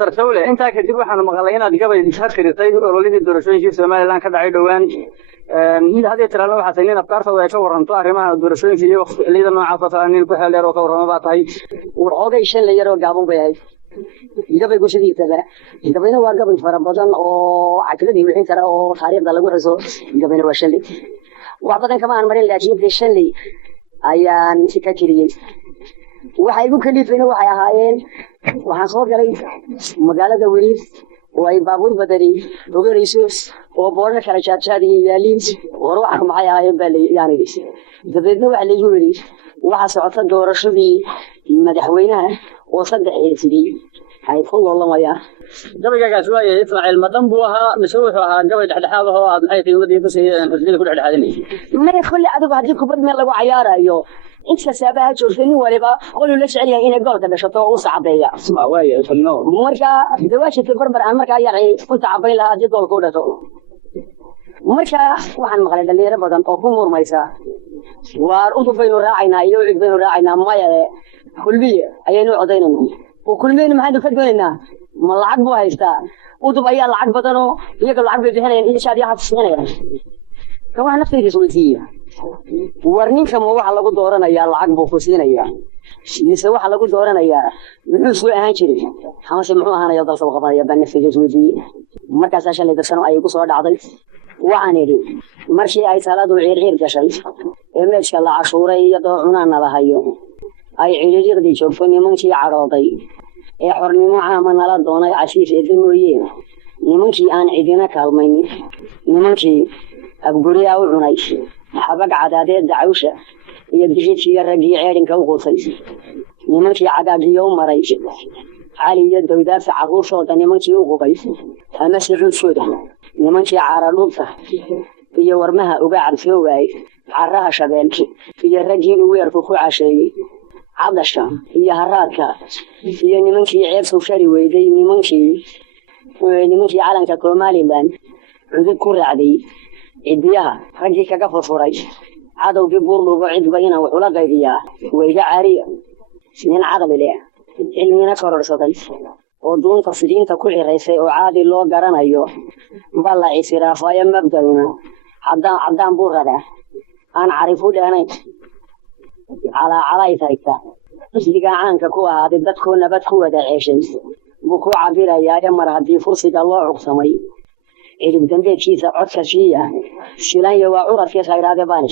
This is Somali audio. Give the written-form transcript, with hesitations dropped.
tartawle inta kadib waxaan maqlay inaad gabay ka qiritay ololihii doorashooyinkii Soomaaliland ka dhacay dhawaan mid hadii tirana waxa tahay in afkaarta ay ka waranto arrimaha doorashooyinka iyo waqtiyada noocaas ah in ku xeeler oo ka warama tahay warqoday shan la yar oo gaaban bay gabay gushadii tada gabayna waa gabay fara badan oo caqladii wixii kara oo taariikhda lagu xuso gabayna waa shan wax badan kama aan marin laakiin shan ayaan si ka kiriyay waxay ugu kaliifeen waxay ahaayeen waxaan soo galay magaalada Weliid oo ay baabuur badari doorayso oo boorka kala jaajadii yaaliin oo ruuxa maxay ahaayeen balayaan dabeedna waxa la yiri waxa socota doorashadii madaxweynaha oo saddex xilfidii ay ku loolamaya gabaygaas waa Ismaaciil madan buu ahaa masuux ahaa gabay dhexdhexaad oo aad maxay tiimada ku siiyeen xisbiga ku dhexdhexaadinay ma kulli adigu hadii kubad meel lagu ciyaarayo inta sabaha joogtay waliba qolo la jecel yahay inay goolka dhashato oo sacabeeya waaye falno marka dawaashada barbar aan marka yaqay ku sacabeyn lahaa hadii goolka u dhato marka waxaan maqlay dhalinyaro badan oo ku murmaysa waar u dufayno raacayna iyo cidbayno raacayna maya kulbiye ayaynu codaynayna oo kulmeen maxaan ka doonaynaa ma lacag buu haystaa u dubaya lacag badan oo iyaga lacag bay bixinayaan in shaadi ah siinayaan ka wax naftiisa weydiiya warninka ma waxa lagu dooranayaa lacag buu ku siinayaa mise waxa lagu dooranayaa wuxuu soo ahaan jiray xamase muxuu ahaanayaa dalka qabanaya baan naftiisa weydiiya markaas shalay dadkan ay ku soo dhacday waxaan idhi markii ay salaadu ciir gashay ee meeshka la cashuuray iyo cunaan la hayo ay ciidiqdii joogto nimankii carooday ee xornimo caama nala doonay cashiis ee mooyeen nimankii aan cidina kaalmayn nimankii abguriya u cunay xabag cadaadeed dacwsha iyo bixitiga ragii ceerinka u qosay nimankii cagaagiyo maray cali iyo dawdaaf caruushooda nimankii u qubay ama sirruushooda nimankii caaraluubta iyo warmaha uga carfoo waay caraha shabeelki iyo ragii u weerku ku casheeyay عبدالشا هي هراتك هي نمشي عيب سوشاري ويدي نمشي عالم كومالي بان عدد كوري عدي عديها رجي كقفل فريش عدو ببور وقعد بينا وعلا غيريا ويجا عارية سنين عدم ليه علمينا كورر صدي ودون تفصيلين تكل رئيسي وعادي اللو قران ايو بالله عيسي رافايا مبدأنا عبدان بورغدا أنا عارفو لأنيت على علايتك إذا عنك كوا هذا بدكوا نبتكوا هذا عيشن بكوا عبيرة يا مر هذه فرصة الله عقسمي إذا بدنا كذا عكس شيء شلون يوعورك يا سيد هذا بانش